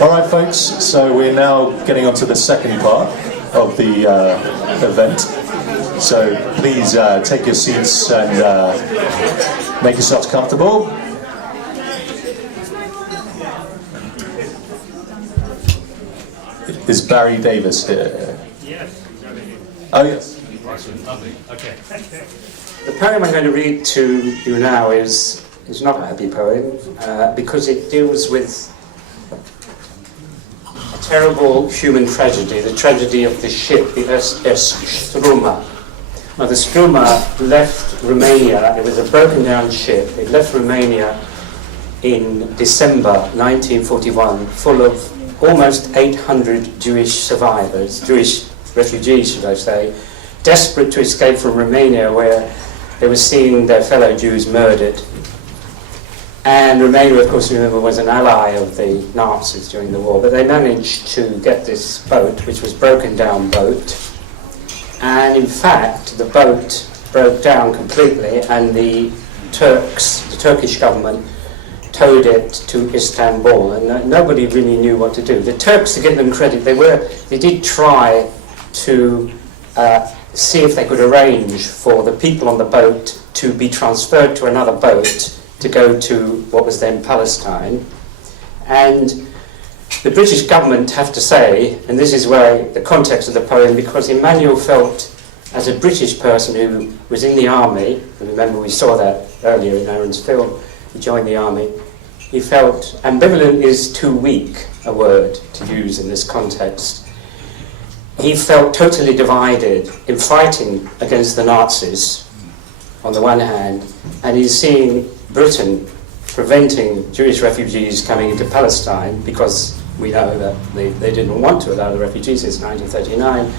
All right, folks, so we're now getting on to the second part of the event. So please take your seats and make yourselves comfortable. Is Barry Davis here? Yes. Oh, yes. Okay. The poem I'm going to read to you now is not a happy poem because it deals with a terrible human tragedy, the tragedy of the ship, the Struma. Now, the Struma left Romania. It was a broken down ship. It left Romania in December 1941, full of almost 800 Jewish survivors, Jewish refugees, should I say, desperate to escape from Romania, where they were seeing their fellow Jews murdered. And Romania, of course, remember, was an ally of the Nazis during the war, but they managed to get this boat, which was a broken down boat. And in fact, the boat broke down completely, and the Turkish government towed it to Istanbul, and nobody really knew what to do. The Turks, to give them credit, they did try to see if they could arrange for the people on the boat to be transferred to another boat to go to what was then Palestine. And the British government, have to say, and this is where the context of the poem, because Emanuel felt, as a British person who was in the army, and remember we saw that earlier in Aaron's film, he joined the army, he felt, ambivalent is too weak a word to use in this context. He felt totally divided in fighting against the Nazis on the one hand, and he's seeing Britain preventing Jewish refugees coming into Palestine, because we know that they didn't want to allow the refugees since 1939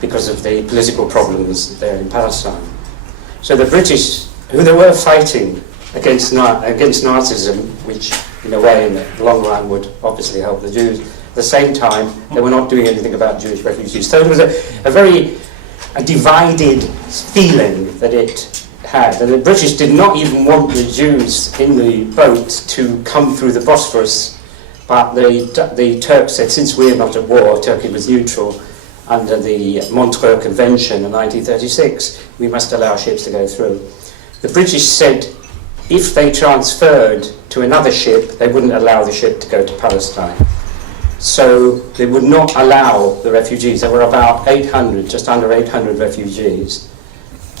because of the political problems there in Palestine. So the British, who they were fighting against Nazism, which in a way in the long run would obviously help the Jews, at the same time they were not doing anything about Jewish refugees. So it was a very divided feeling that it had. And the British did not even want the Jews in the boat to come through the Bosphorus, but the Turks said, since we're not at war, Turkey was neutral under the Montreux Convention in 1936, we must allow ships to go through. The British said if they transferred to another ship, they wouldn't allow the ship to go to Palestine. So they would not allow the refugees. There were about 800, just under 800 refugees,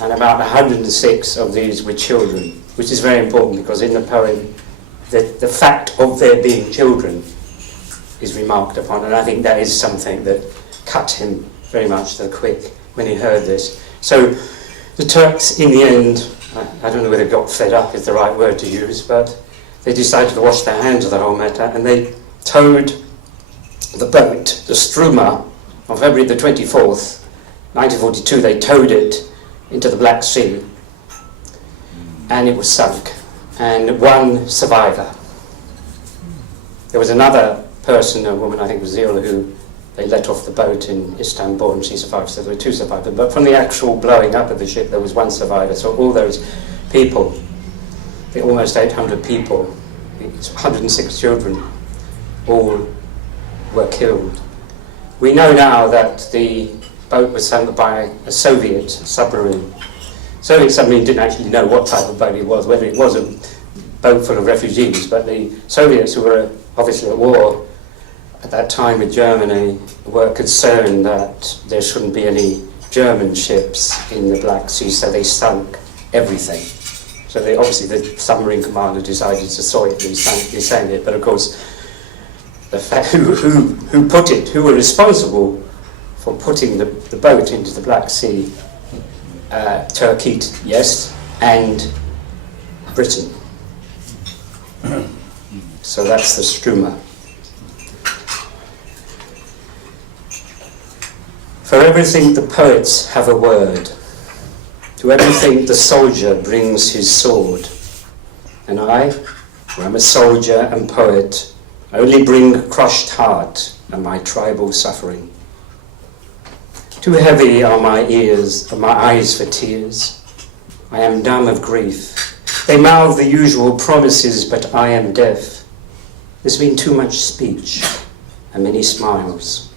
and about 106 of these were children, which is very important because in the poem, the fact of there being children is remarked upon, and I think that is something that cut him very much to the quick when he heard this. So the Turks, in the end, I don't know whether got fed up is the right word to use, but they decided to wash their hands of the whole matter, and they towed the boat, the Struma, on February the 24th, 1942, they towed it into the Black Sea, and it was sunk, and one survivor. There was another person, a woman, I think it was Zila, who they let off the boat in Istanbul, and she survived, so there were two survivors. But from the actual blowing up of the ship, there was one survivor. So all those people, the almost 800 people, 106 children, all were killed. We know now that the boat was sunk by a Soviet submarine. Soviet submarine didn't actually know what type of boat it was, whether it was a boat full of refugees, but the Soviets, who were obviously at war at that time with Germany, were concerned that there shouldn't be any German ships in the Black Sea, so they sunk everything. So they, obviously the submarine commander decided to they sank it, but of course the fact who were responsible for putting the boat into the Black Sea, Turkey, yes, and Britain. So that's the Struma. For everything the poets have a word, to everything the soldier brings his sword. And I, who am a soldier and poet, only bring crushed heart and my tribal suffering. Too heavy are my ears and my eyes for tears. I am dumb of grief. They mouth the usual promises, but I am deaf. There's been too much speech and many smiles.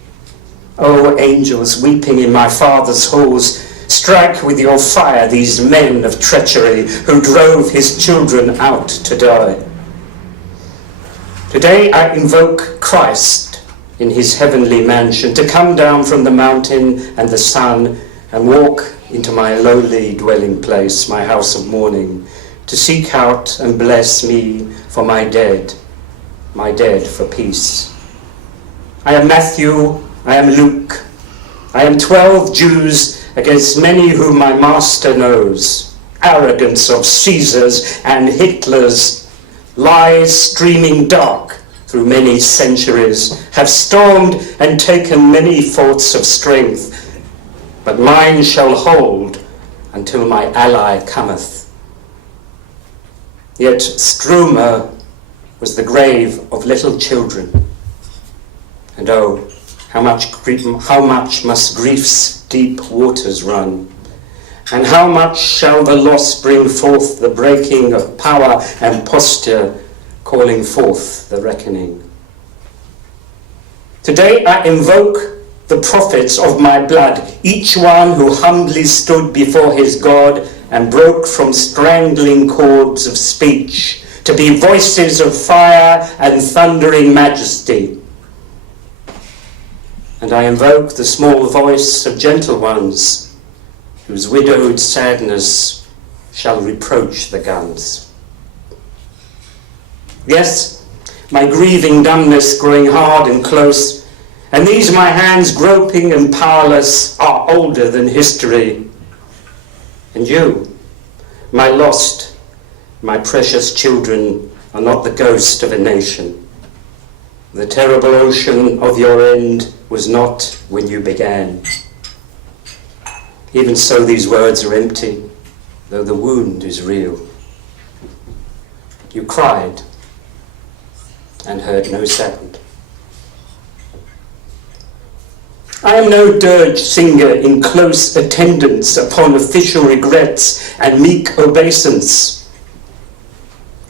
Oh, angels weeping in my father's halls, strike with your fire these men of treachery who drove his children out to die. Today I invoke Christ in his heavenly mansion to come down from the mountain and the sun and walk into my lowly dwelling place, my house of mourning, to seek out and bless me for my dead for peace. I am Matthew, I am Luke, I am 12 Jews against many whom my master knows. Arrogance of Caesars and Hitlers, lies streaming dark through many centuries, have stormed and taken many forts of strength, but mine shall hold until my ally cometh. Yet Struma was the grave of little children, and oh, how much must grief's deep waters run, and how much shall the loss bring forth the breaking of power and posture, calling forth the reckoning. Today I invoke the prophets of my blood, each one who humbly stood before his God and broke from strangling cords of speech to be voices of fire and thundering majesty. And I invoke the small voice of gentle ones, whose widowed sadness shall reproach the guns. Yes, my grieving dumbness growing hard and close, and these my hands groping and powerless are older than history. And you, my lost, my precious children, are not the ghost of a nation. The terrible ocean of your end was not when you began. Even so, these words are empty, though the wound is real. You cried and heard no sound. I am no dirge singer in close attendance upon official regrets and meek obeisance.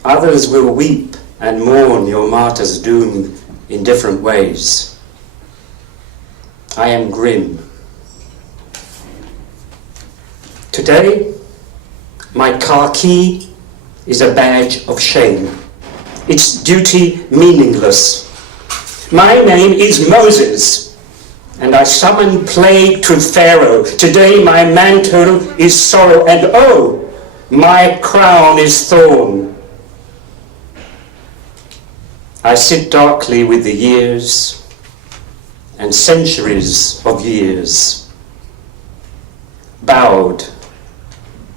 Others will weep and mourn your martyr's doom in different ways. I am grim. Today, my khaki is a badge of shame, its duty meaningless. My name is Moses, and I summon plague to Pharaoh. Today my mantle is sorrow, and oh, my crown is thorn. I sit darkly with the years and centuries of years, bowed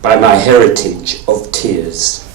by my heritage of tears.